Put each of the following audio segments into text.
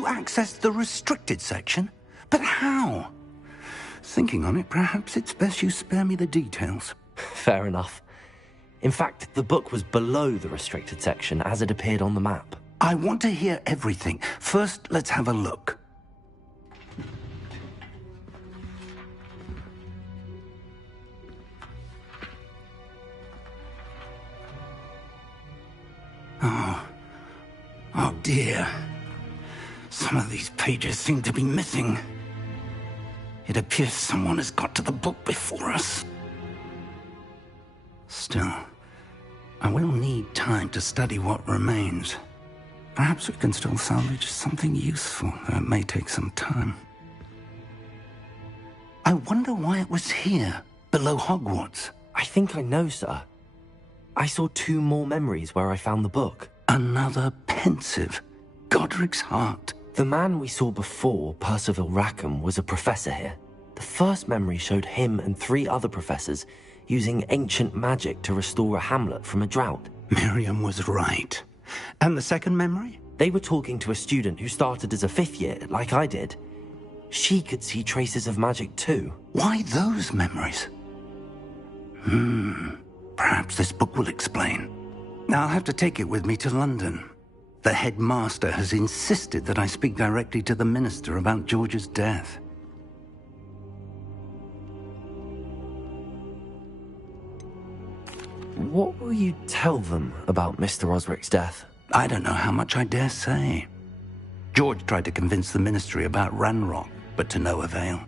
You accessed the restricted section? But how? Thinking on it, perhaps it's best you spare me the details. Fair enough. In fact, the book was below the restricted section as it appeared on the map. I want to hear everything. First, let's have a look. Oh dear. Some of these pages seem to be missing. It appears someone has got to the book before us. Still, I will need time to study what remains. Perhaps we can still salvage something useful, though it may take some time. I wonder why it was here, below Hogwarts. I think I know, sir. I saw 2 more memories where I found the book. Another pensive. Godric's heart. The man we saw before, Percival Rackham, was a professor here. The first memory showed him and 3 other professors using ancient magic to restore a hamlet from a drought. Miriam was right. And the second memory? They were talking to a student who started as a 5th year, like I did. She could see traces of magic too. Why those memories? Perhaps this book will explain. I'll have to take it with me to London. The headmaster has insisted that I speak directly to the minister about George's death. What will you tell them about Mr. Osric's death? I don't know how much I dare say. George tried to convince the ministry about Ranrock, but to no avail.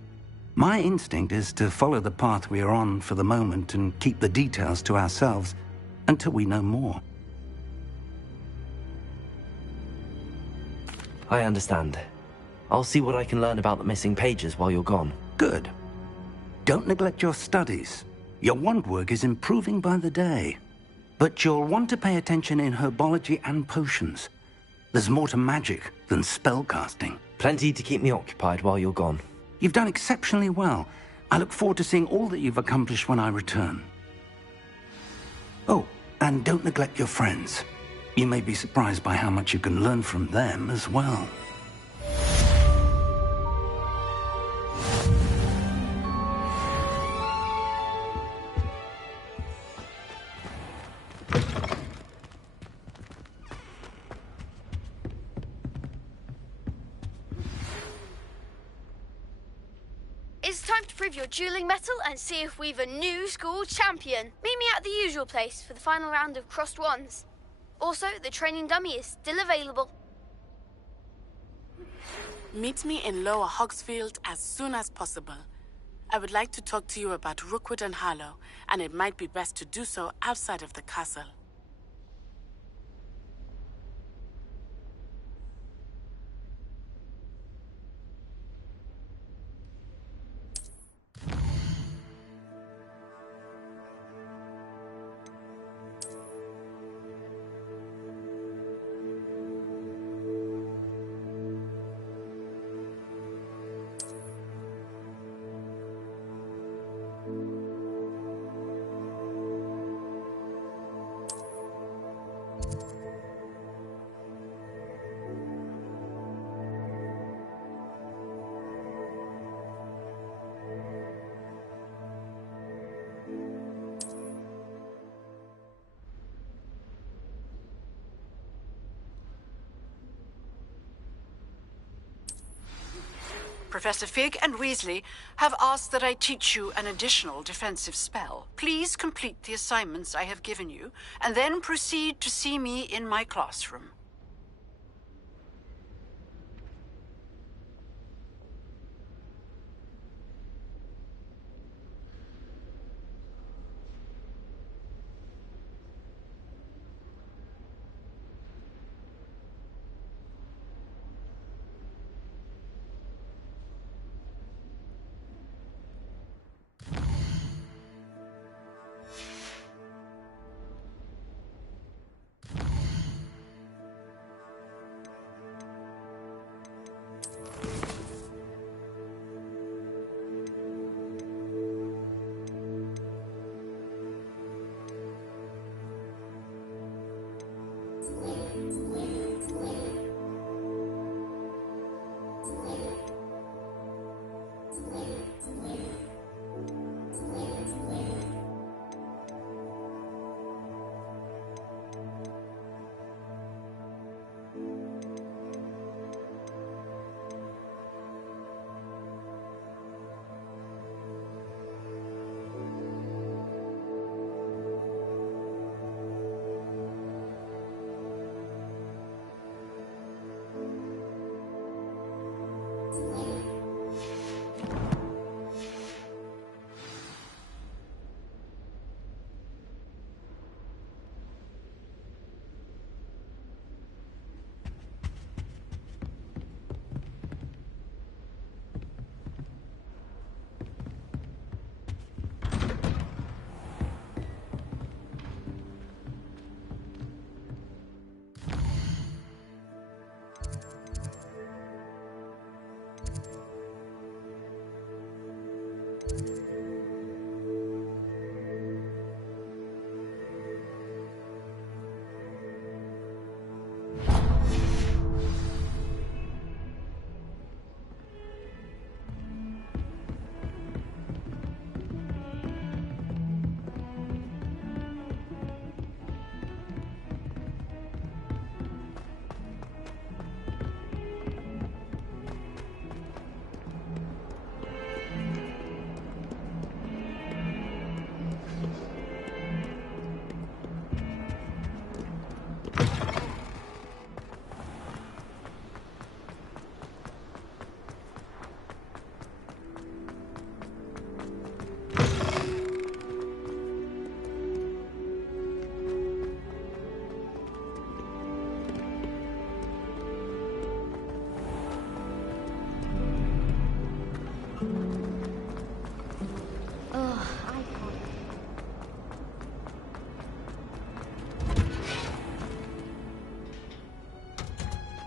My instinct is to follow the path we are on for the moment and keep the details to ourselves until we know more. I understand. I'll see what I can learn about the missing pages while you're gone. Good. Don't neglect your studies. Your wand work is improving by the day. But you'll want to pay attention in herbology and potions. There's more to magic than spellcasting. Plenty to keep me occupied while you're gone. You've done exceptionally well. I look forward to seeing all that you've accomplished when I return. Oh, and don't neglect your friends. You may be surprised by how much you can learn from them as well. It's time to prove your dueling mettle and see if we've a new school champion. Meet me at the usual place for the final round of crossed wands. Also, the training dummy is still available. Meet me in Lower Hogsfield as soon as possible. I would like to talk to you about Rookwood and Harlow, and it might be best to do so outside of the castle. Professor Fig and Weasley have asked that I teach you an additional defensive spell. Please complete the assignments I have given you, and then proceed to see me in my classroom.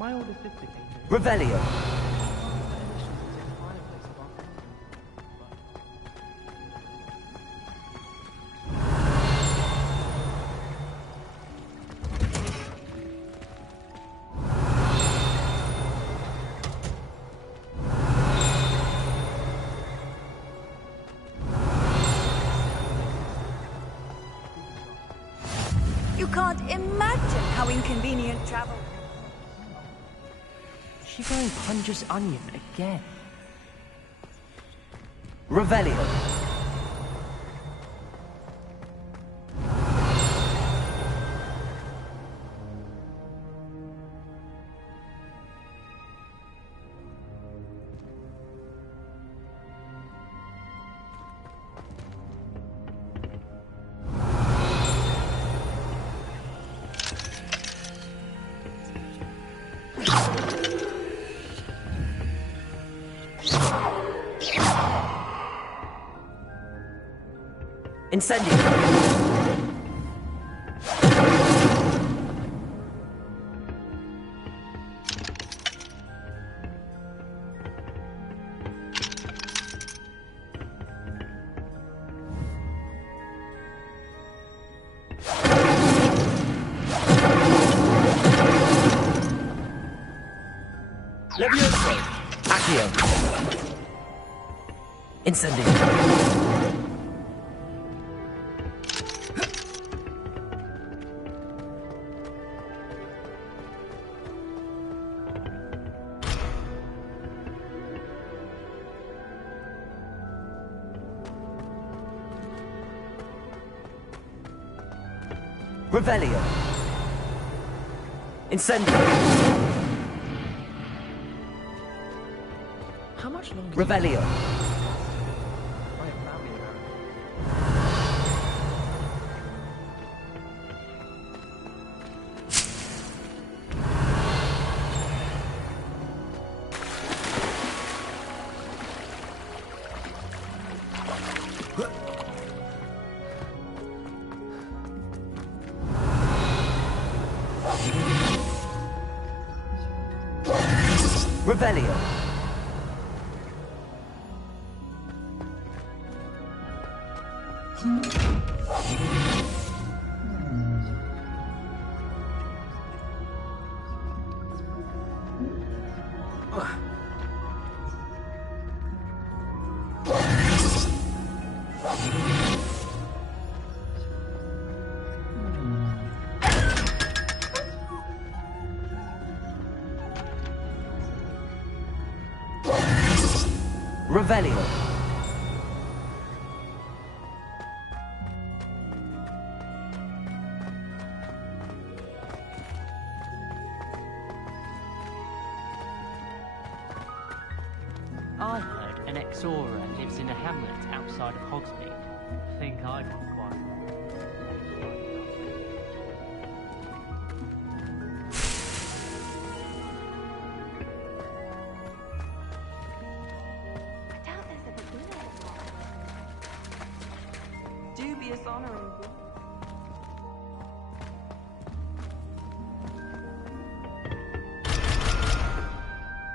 My older sister came here. Revelio. You can't imagine how inconvenient travel. She going Punja's onion again. Revelio. Incendio. Levioso. Accio. Incendio. Revelio. Incendio. How much longer? Revelio. Revelio. Revelio. I heard an Exora lives in a hamlet outside of Hogsmeade. I think I'd require. Dubious honoring.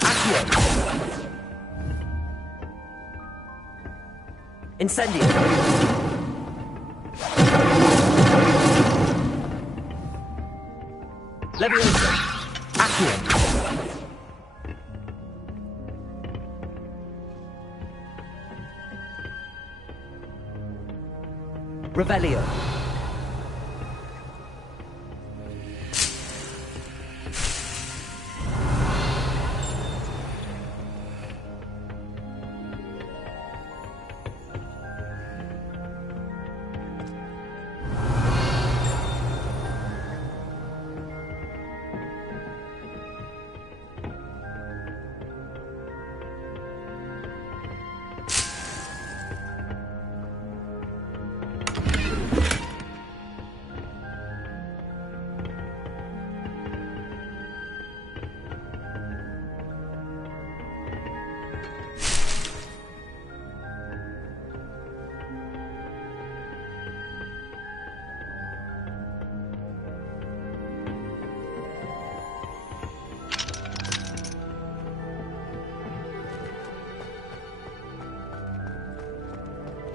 Accio. Incendio. Levioso. Accio. Revelio.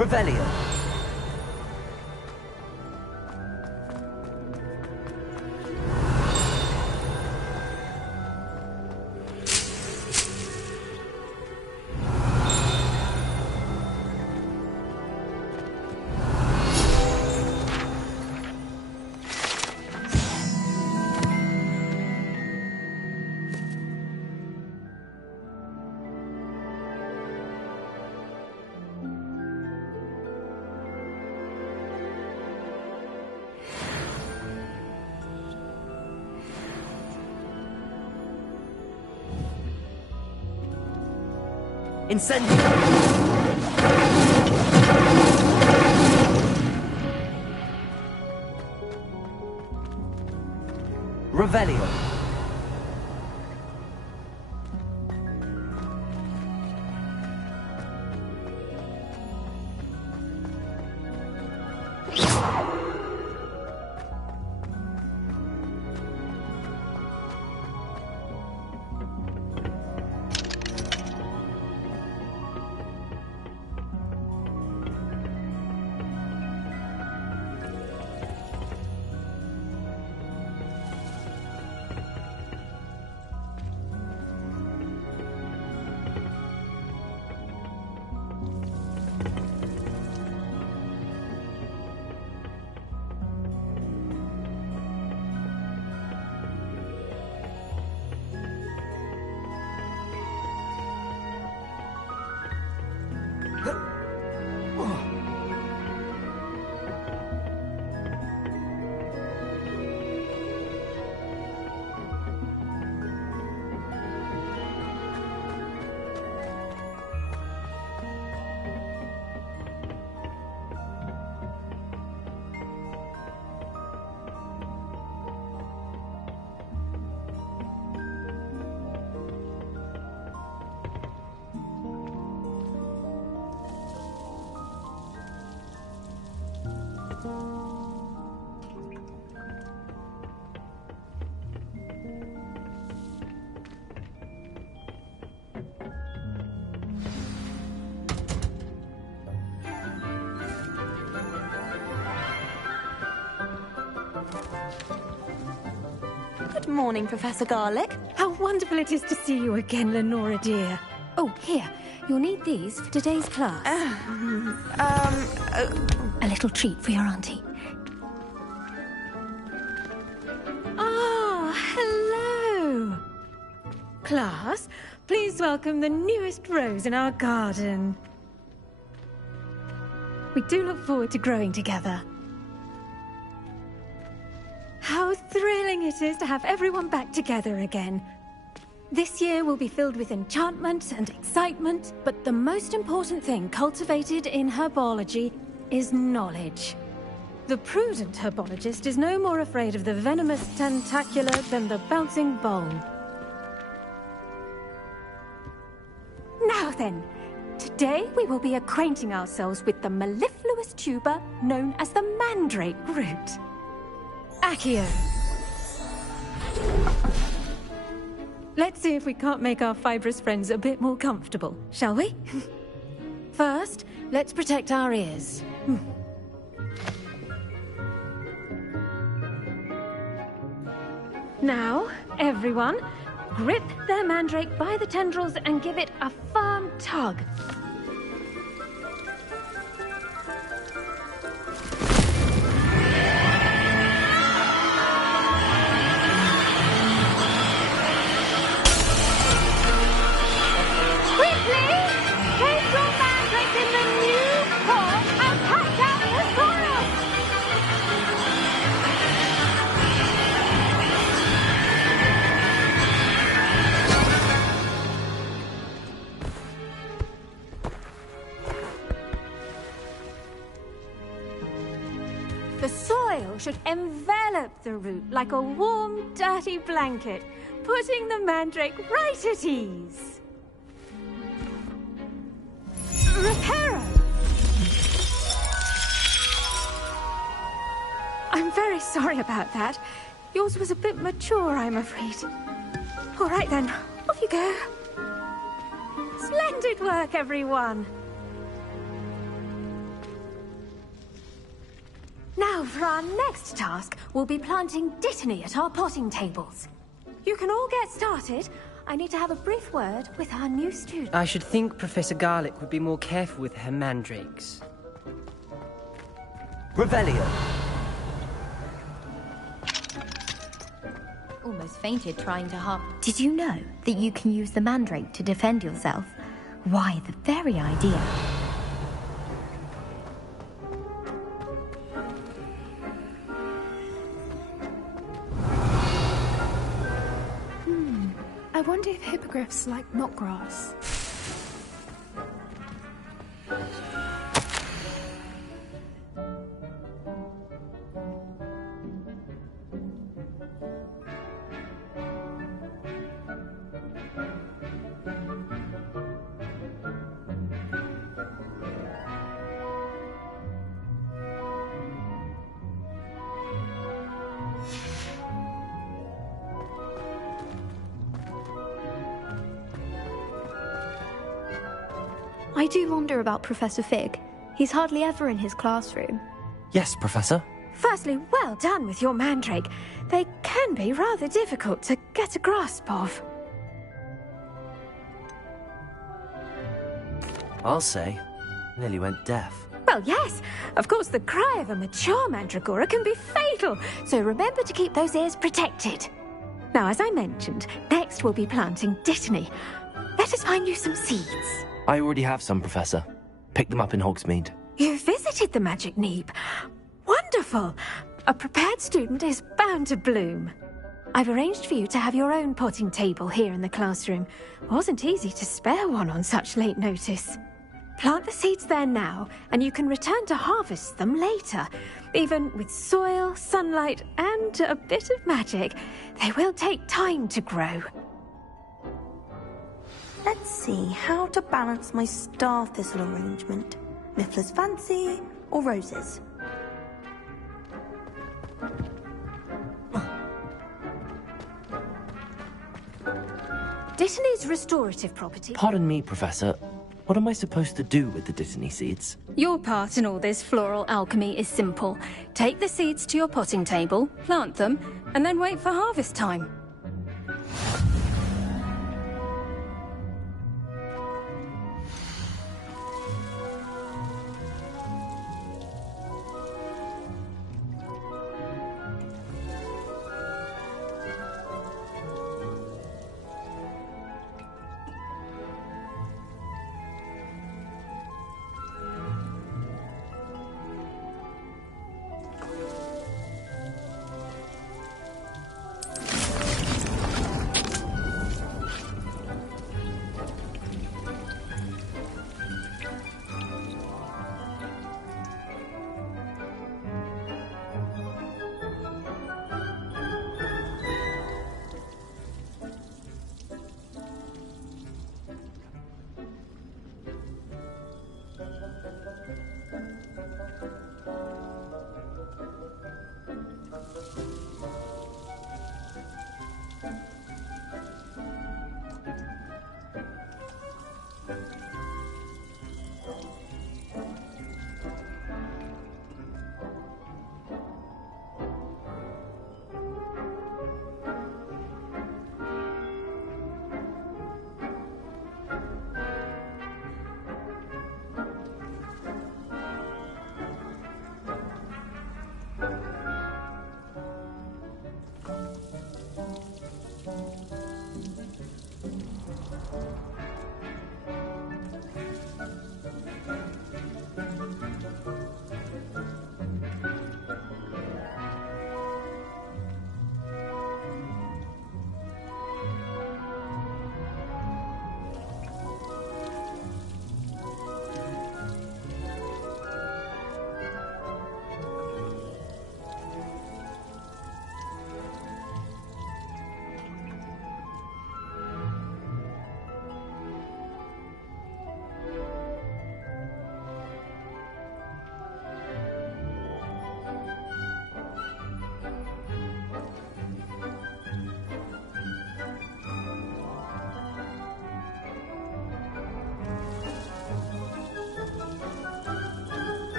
Revelio. Incendio! Revelio. Good morning, Professor Garlick. How wonderful it is to see you again, Lenora dear. Oh, here. You'll need these for today's class. A little treat for your auntie. Ah, hello. Class, please welcome the newest rose in our garden. We do look forward to growing together. How thrilling it is to have everyone back together again. This year will be filled with enchantment and excitement, but the most important thing cultivated in herbology is knowledge. The prudent herbologist is no more afraid of the venomous tentacula than the bouncing bulb. Now then, today we will be acquainting ourselves with the mellifluous tuber known as the mandrake root. Accio. Let's see if we can't make our fibrous friends a bit more comfortable, shall we? First, let's protect our ears. Now, everyone, grip their mandrake by the tendrils and give it a firm tug. The soil should envelop the root like a warm, dirty blanket, putting the mandrake right at ease. Reparo! I'm very sorry about that. Yours was a bit mature, I'm afraid. All right then, off you go. Splendid work, everyone! Now, for our next task, we'll be planting Dittany at our potting tables. You can all get started. I need to have a brief word with our new student. I should think Professor Garlick would be more careful with her mandrakes. Revelio. Almost fainted trying to hop. Did you know that you can use the mandrake to defend yourself? Why, the very idea. I wonder if hippogriffs like knotgrass. I do wonder about Professor Fig. He's hardly ever in his classroom. Yes, Professor. Firstly, well done with your mandrake. They can be rather difficult to get a grasp of. I'll say. Nearly went deaf. Well, yes. Of course, the cry of a mature mandragora can be fatal, so remember to keep those ears protected. Now, as I mentioned, next we'll be planting Dittany. Let us find you some seeds. I already have some, Professor. Picked them up in Hogsmeade. You visited the Magic Neeb. Wonderful! A prepared student is bound to bloom. I've arranged for you to have your own potting table here in the classroom. Wasn't easy to spare one on such late notice. Plant the seeds there now, and you can return to harvest them later. Even with soil, sunlight, and a bit of magic, they will take time to grow. Let's see how to balance my star thistle arrangement. Miffler's Fancy or roses? Dittany's restorative property. Pardon me, Professor. What am I supposed to do with the Dittany seeds? Your part in all this floral alchemy is simple. Take the seeds to your potting table, plant them, and then wait for harvest time.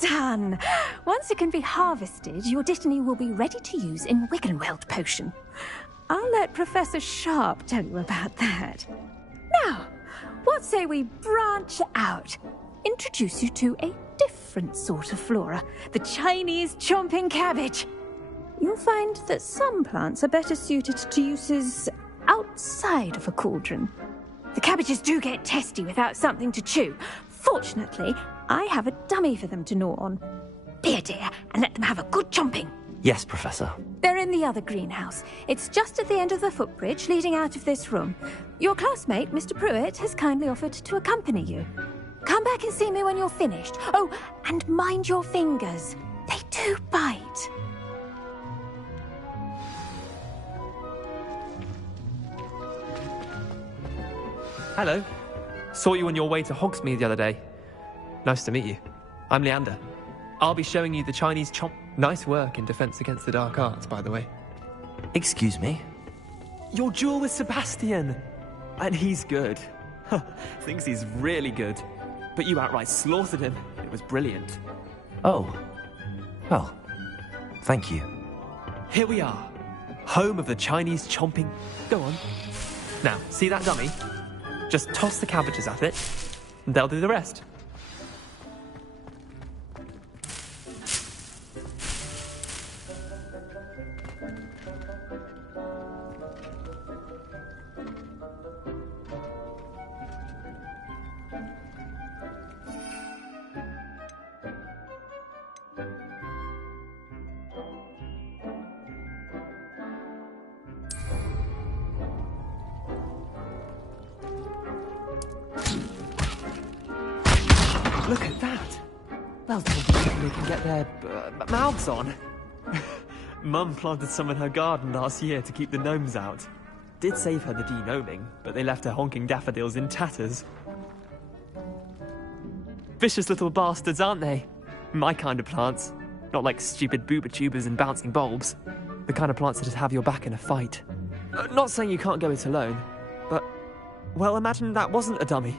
done! Once it can be harvested, your Dittany will be ready to use in Wiggenweld potion. I'll let Professor Sharp tell you about that. Now, what say we branch out? Introduce you to a different sort of flora, the Chinese chomping cabbage. You'll find that some plants are better suited to uses outside of a cauldron. The cabbages do get testy without something to chew. Fortunately, I have a dummy for them to gnaw on. Be a dear and let them have a good chomping. Yes, Professor. They're in the other greenhouse. It's just at the end of the footbridge leading out of this room. Your classmate, Mr. Pruitt, has kindly offered to accompany you. Come back and see me when you're finished. Oh, and mind your fingers. They do bite. Hello. Saw you on your way to Hogsmeade the other day. Nice to meet you. I'm Leander. I'll be showing you the Chinese chomp. Nice work in Defense Against the Dark Arts, by the way. Excuse me? Your duel with Sebastian! And he's good. Thinks he's really good. But you outright slaughtered him. It was brilliant. Oh. Well, thank you. Here we are. Home of the Chinese chomping... Go on. Now, see that dummy? Just toss the cabbages at it, and they'll do the rest. Look at that! Well, they can get their mouths on. Mum planted some in her garden last year to keep the gnomes out. Did save her the de-gnoming, but they left her honking daffodils in tatters. Vicious little bastards, aren't they? My kind of plants. Not like stupid booba tubers and bouncing bulbs. The kind of plants that just have your back in a fight. Not saying you can't go it alone, but... Well, imagine that wasn't a dummy.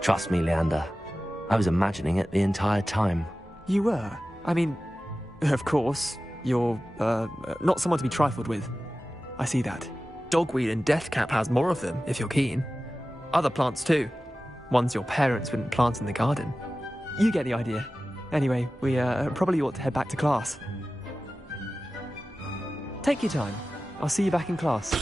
Trust me, Leander. I was imagining it the entire time. You were? I mean, of course, you're, not someone to be trifled with. I see that. Dogweed and deathcap has more of them, if you're keen. Other plants too. Ones your parents wouldn't plant in the garden. You get the idea. Anyway, we, probably ought to head back to class. Take your time. I'll see you back in class.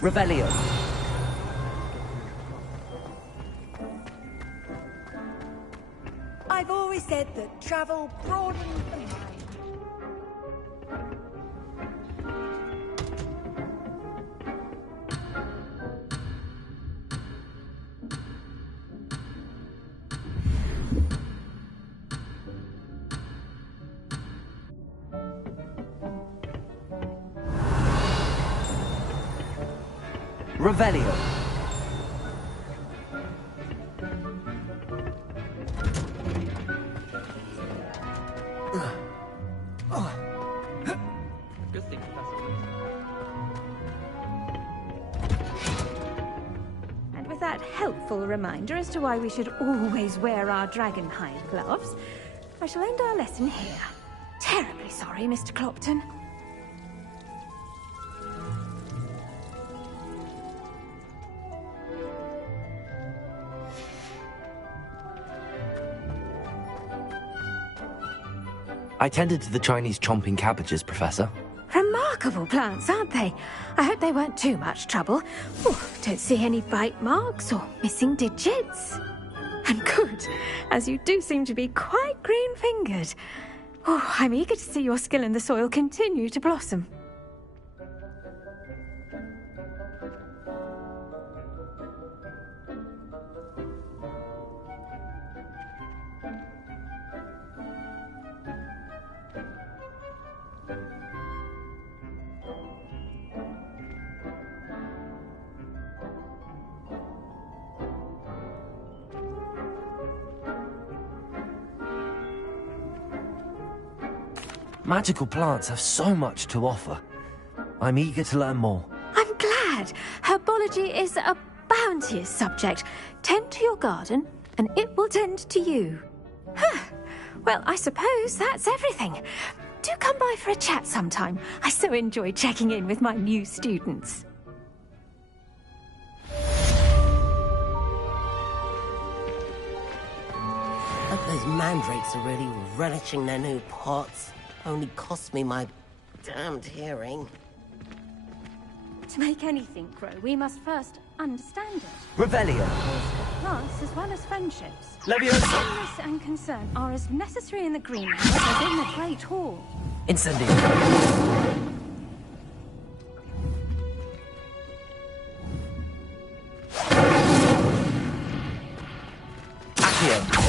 Revelio. I've always said that travel broadens the mind. Revelio. Good thing, Professor. And with that helpful reminder as to why we should always wear our dragonhide gloves, I shall end our lesson here. Terribly sorry, Mr. Clopton. I tended to the Chinese chomping cabbages, Professor. Remarkable plants, aren't they? I hope they weren't too much trouble. Oh, don't see any bite marks or missing digits. And good, as you do seem to be quite green-fingered. Oh, I'm eager to see your skill in the soil continue to blossom. Magical plants have so much to offer. I'm eager to learn more. I'm glad. Herbology is a bounteous subject. Tend to your garden, and it will tend to you. Well, I suppose that's everything. Do come by for a chat sometime. I so enjoy checking in with my new students. Hope those mandrakes are really relishing their new pots. Only cost me my damned hearing. To make anything grow, we must first understand it. Rebellion. Plants as well as friendships. Leviosa. Kindness and concern are as necessary in the greenhouse as in the Great Hall. Incendio. Accio.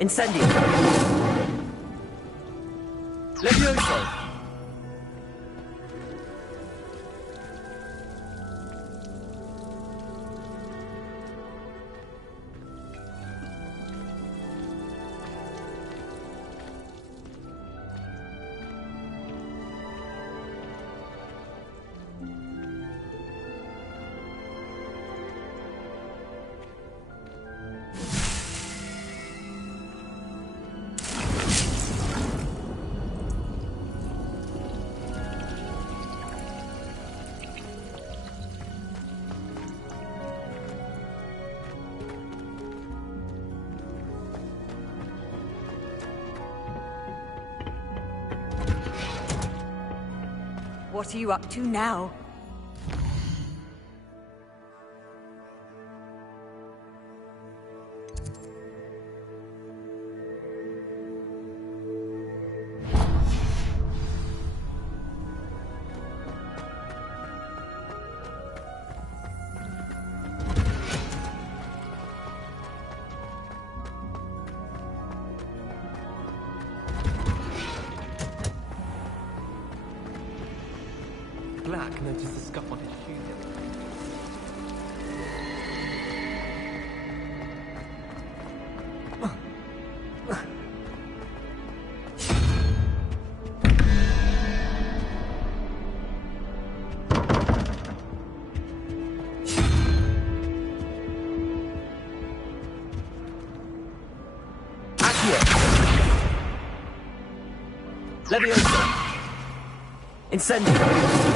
Incendio. Levioso. What are you up to now? Black noticed the scuff on his shoe the other day. Leviosa. Incendio.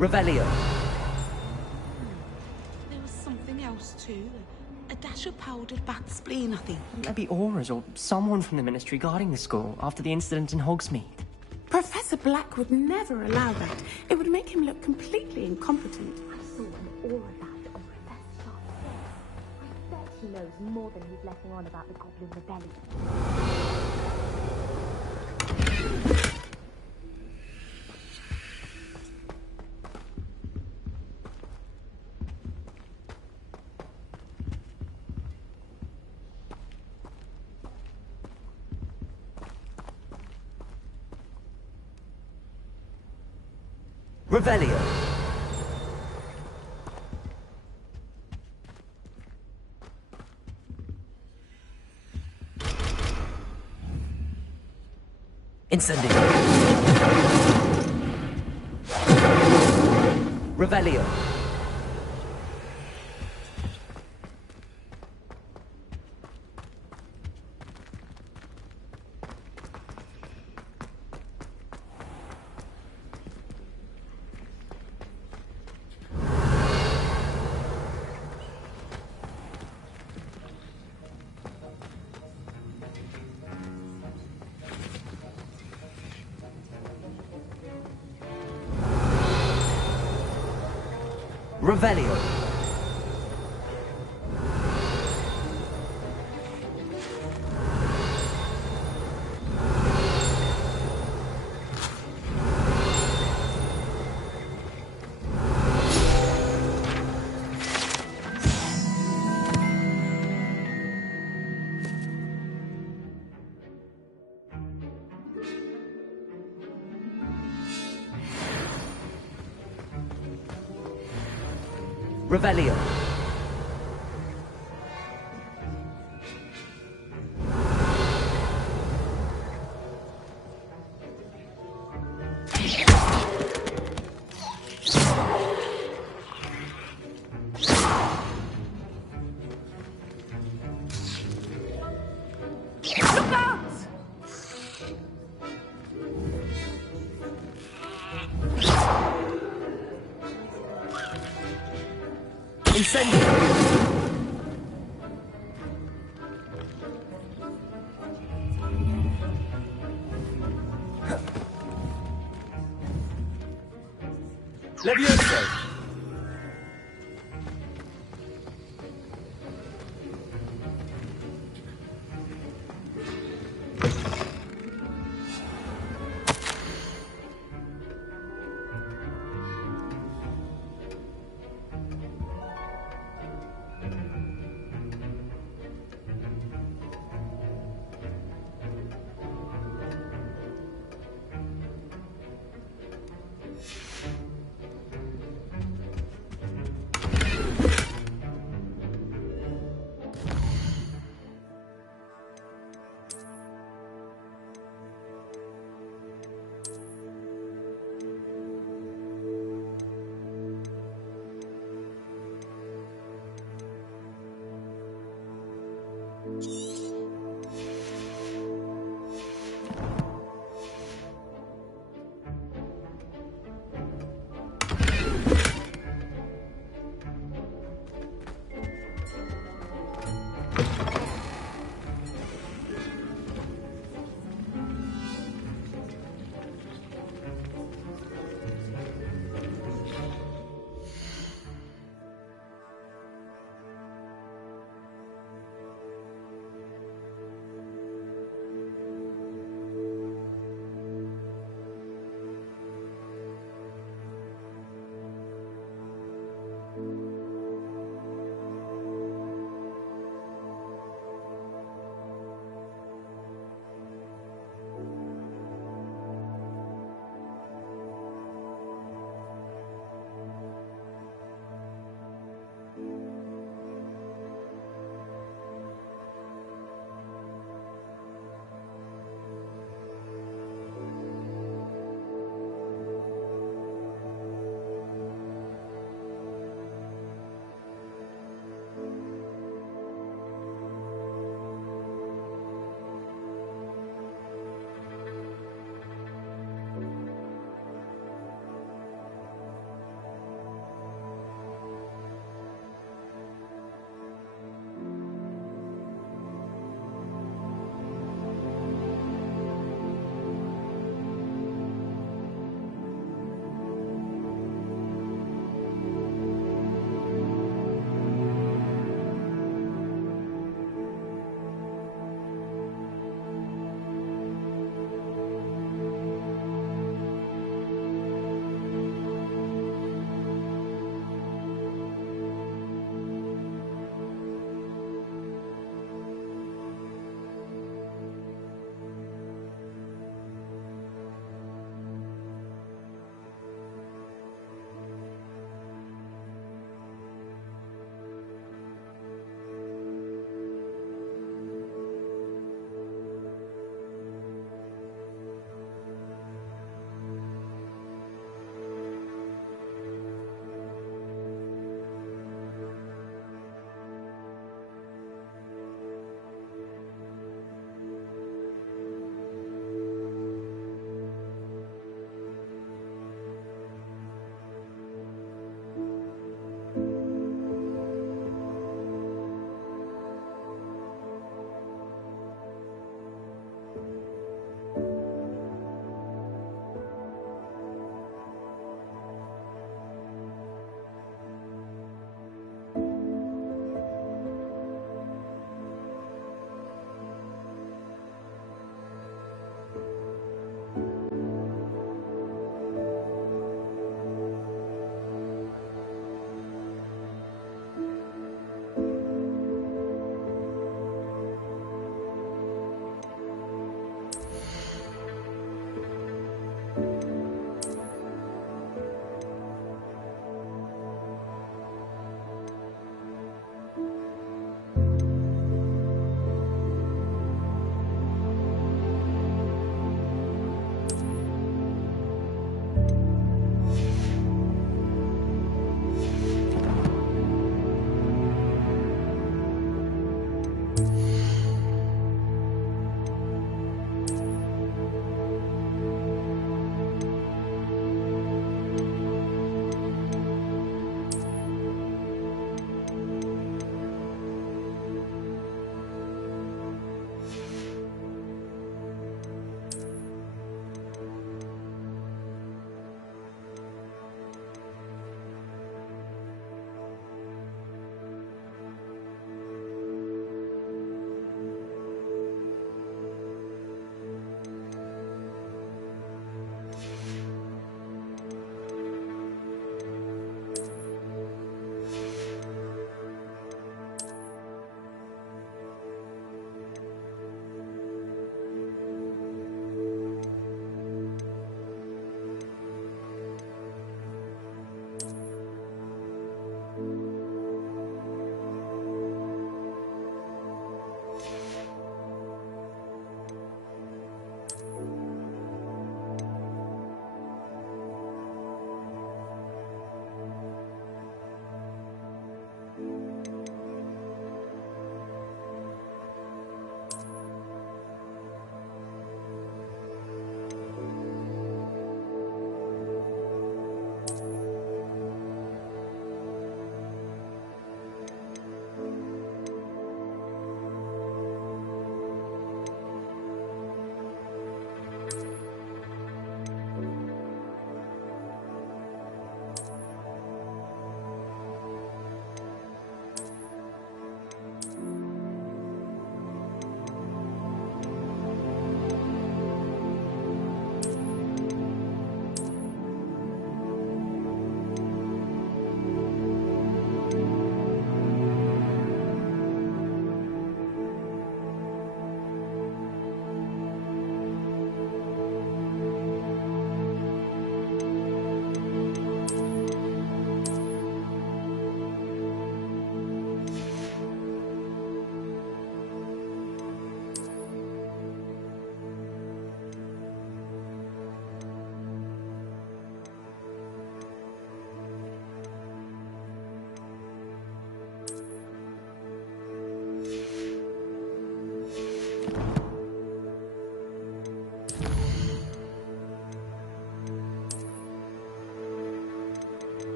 Revelio. There was something else too. A dash of powdered bat spleen, I think. Maybe Auras or someone from the Ministry guarding the school after the incident in Hogsmeade. Professor Black would never allow that. It would make him look completely incompetent. I saw an aura badge on Professor Sharp's desk. I bet he knows more than he's letting on about the Goblin Rebellion. Revelio. Incendio. Revelio. Revelio. Revelio. Look out! Incendio. Levioso.